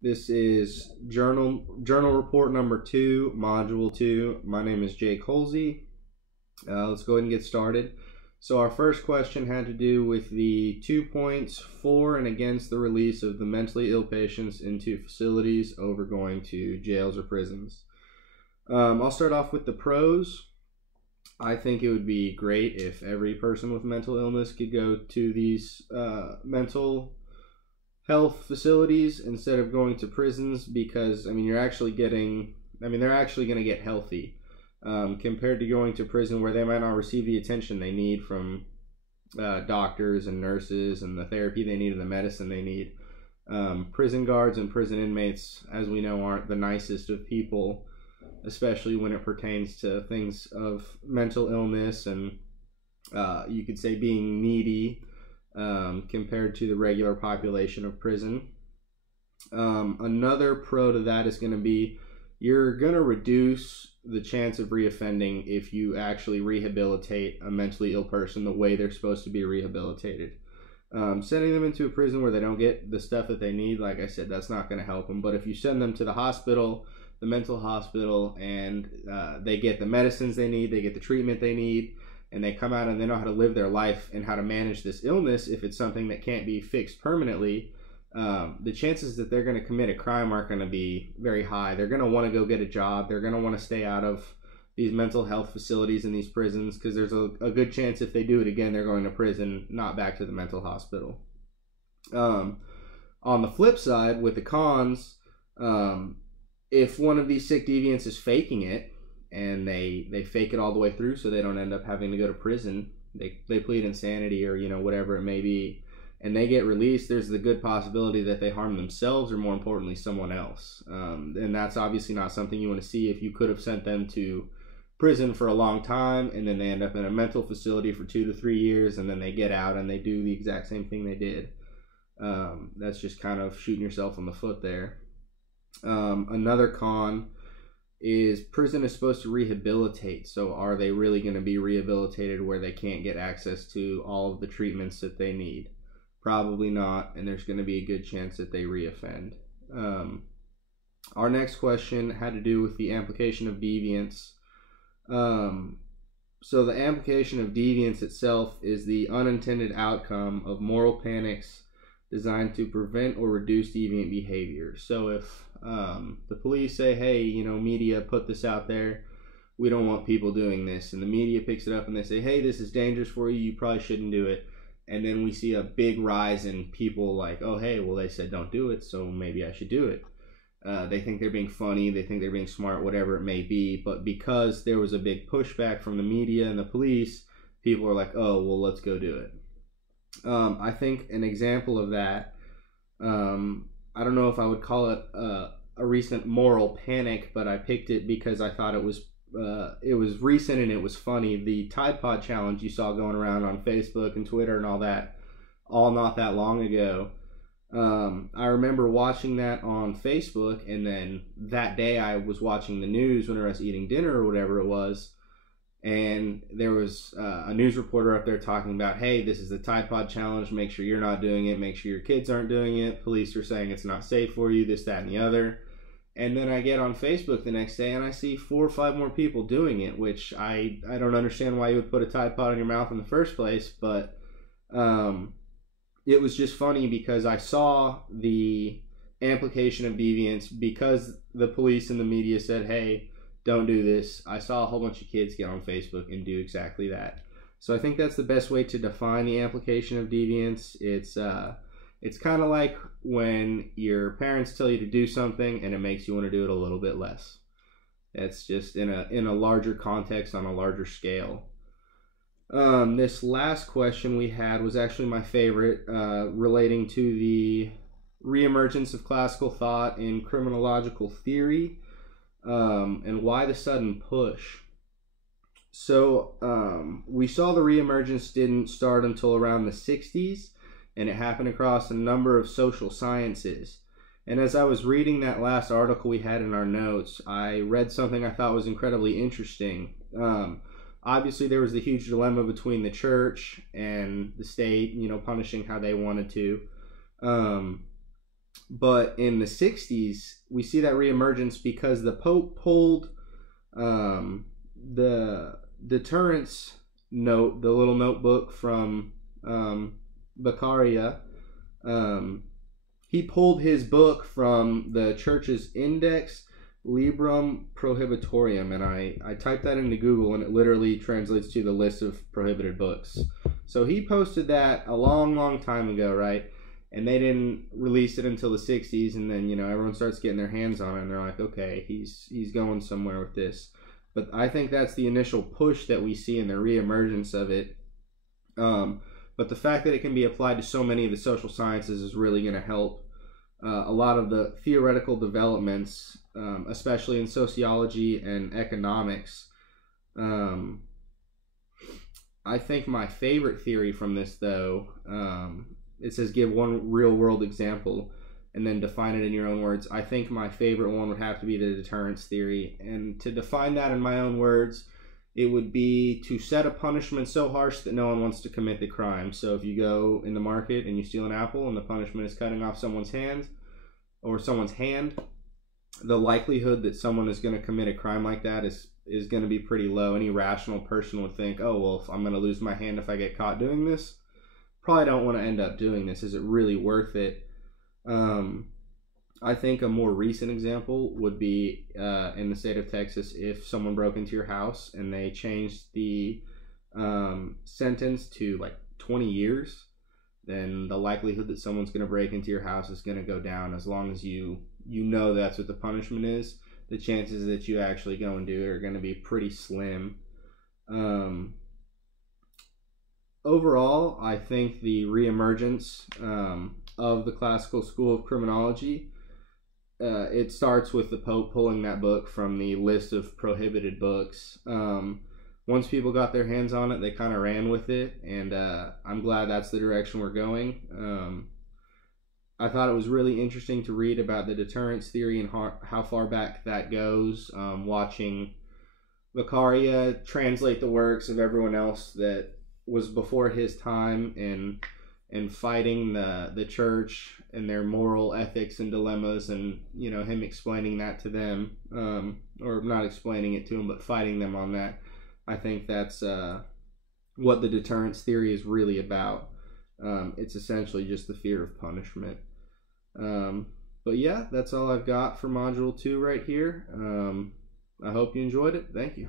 This is journal report number 2, module 2. My name is Jake Holsey. Let's go ahead and get started. So our first question had to do with the 2 points for and against the release of the mentally ill patients into facilities over going to jails or prisons. I'll start off with the pros. I think it would be great if every person with mental illness could go to these mental health facilities instead of going to prisons, because they're actually going to get healthy compared to going to prison, where they might not receive the attention they need from doctors and nurses and the therapy they need and the medicine they need. Prison guards and prison inmates, as we know, aren't the nicest of people, especially when it pertains to things of mental illness and you could say being needy compared to the regular population of prison. Another pro to that is going to be you're going to reduce the chance of reoffending if you actually rehabilitate a mentally ill person the way they're supposed to be rehabilitated. Sending them into a prison where they don't get the stuff that they need, like I said, that's not going to help them. But if you send them to the hospital, the mental hospital, and they get the medicines they need, they get the treatment they need, and they come out and they know how to live their life and how to manage this illness, if it's something that can't be fixed permanently, the chances that they're going to commit a crime aren't going to be very high. They're going to want to go get a job. They're going to want to stay out of these mental health facilities and these prisons, because there's a good chance if they do it again, they're going to prison, not back to the mental hospital. On the flip side, with the cons, if one of these sick deviants is faking it, and they fake it all the way through so they don't end up having to go to prison, they plead insanity or whatever it may be, and they get released, there's the good possibility that they harm themselves or, more importantly, someone else. And that's obviously not something you want to see. If you could have sent them to prison for a long time and then they end up in a mental facility for 2 to 3 years and then they get out and they do the exact same thing they did, that's just kind of shooting yourself in the foot there. Another con is prison is supposed to rehabilitate. So are they really going to be rehabilitated where they can't get access to all of the treatments that they need? Probably not, and there's going to be a good chance that they reoffend. Our next question had to do with the application of deviance. So the application of deviance itself is the unintended outcome of moral panics designed to prevent or reduce deviant behavior. So if the police say, hey, media put this out there, we don't want people doing this, and the media picks it up and they say, hey, this is dangerous for you, you probably shouldn't do it, and then we see a big rise in people like, oh, hey, well, they said don't do it, so maybe I should do it. They think they're being funny, they think they're being smart, whatever it may be, but because there was a big pushback from the media and the police, people are like, oh, well, let's go do it. I think an example of that, I don't know if I would call it a recent moral panic, but I picked it because I thought it was recent and it was funny. The Tide Pod challenge you saw going around on Facebook and Twitter and all that, all not that long ago. I remember watching that on Facebook, and then that day I was watching the news whenever I was eating dinner or whatever it was, and there was a news reporter up there talking about, hey, this is the Tide Pod challenge, make sure you're not doing it, make sure your kids aren't doing it, police are saying it's not safe for you, this, that, and the other. And then I get on Facebook the next day and I see 4 or 5 more people doing it, which I don't understand why you would put a Tide Pod in your mouth in the first place, but it was just funny because I saw the application of deviance because the police and the media said, hey, don't do this. I saw a whole bunch of kids get on Facebook and do exactly that. So I think that's the best way to define the application of deviance. It's kind of like when your parents tell you to do something and it makes you want to do it a little bit less. It's just in a larger context, on a larger scale. This last question we had was actually my favorite, relating to the reemergence of classical thought in criminological theory. And why the sudden push? So we saw the reemergence didn't start until around the 60s, and it happened across a number of social sciences. And as I was reading that last article we had in our notes, I read something I thought was incredibly interesting. Obviously, there was the huge dilemma between the church and the state, punishing how they wanted to. But in the 60s, we see that reemergence because the Pope pulled the deterrence note, the little notebook from Beccaria. He pulled his book from the church's Index Librum Prohibitorium, and I typed that into Google, and it literally translates to the list of prohibited books. So he posted that a long, long time ago, right? And they didn't release it until the 60s, and then, everyone starts getting their hands on it, and they're like, okay, he's going somewhere with this. But I think that's the initial push that we see in the reemergence of it. But the fact that it can be applied to so many of the social sciences is really going to help a lot of the theoretical developments, especially in sociology and economics. I think my favorite theory from this, though, it says give one real world example and then define it in your own words. I think my favorite one would have to be the deterrence theory. And to define that in my own words, it would be to set a punishment so harsh that no one wants to commit the crime. So if you go in the market and you steal an apple and the punishment is cutting off someone's hand, the likelihood that someone is going to commit a crime like that is going to be pretty low. Any rational person would think, oh, well, if I'm going to lose my hand if I get caught doing this, probably don't want to end up doing this. Is it really worth it? I think a more recent example would be in the state of Texas, if someone broke into your house and they changed the sentence to like 20 years, then the likelihood that someone's going to break into your house is going to go down. As long as you know that's what the punishment is, the chances that you actually go and do it are going to be pretty slim. Overall, I think the reemergence of the classical school of criminology, it starts with the Pope pulling that book from the list of prohibited books. Once people got their hands on it, they kind of ran with it, and I'm glad that's the direction we're going. I thought it was really interesting to read about the deterrence theory and how far back that goes, watching Beccaria translate the works of everyone else that was before his time and fighting the church and their moral ethics and dilemmas, and him explaining that to them, or not explaining it to them, but fighting them on that. I think that's what the deterrence theory is really about. It's essentially just the fear of punishment. But yeah, that's all I've got for Module 2 right here. I hope you enjoyed it. Thank you.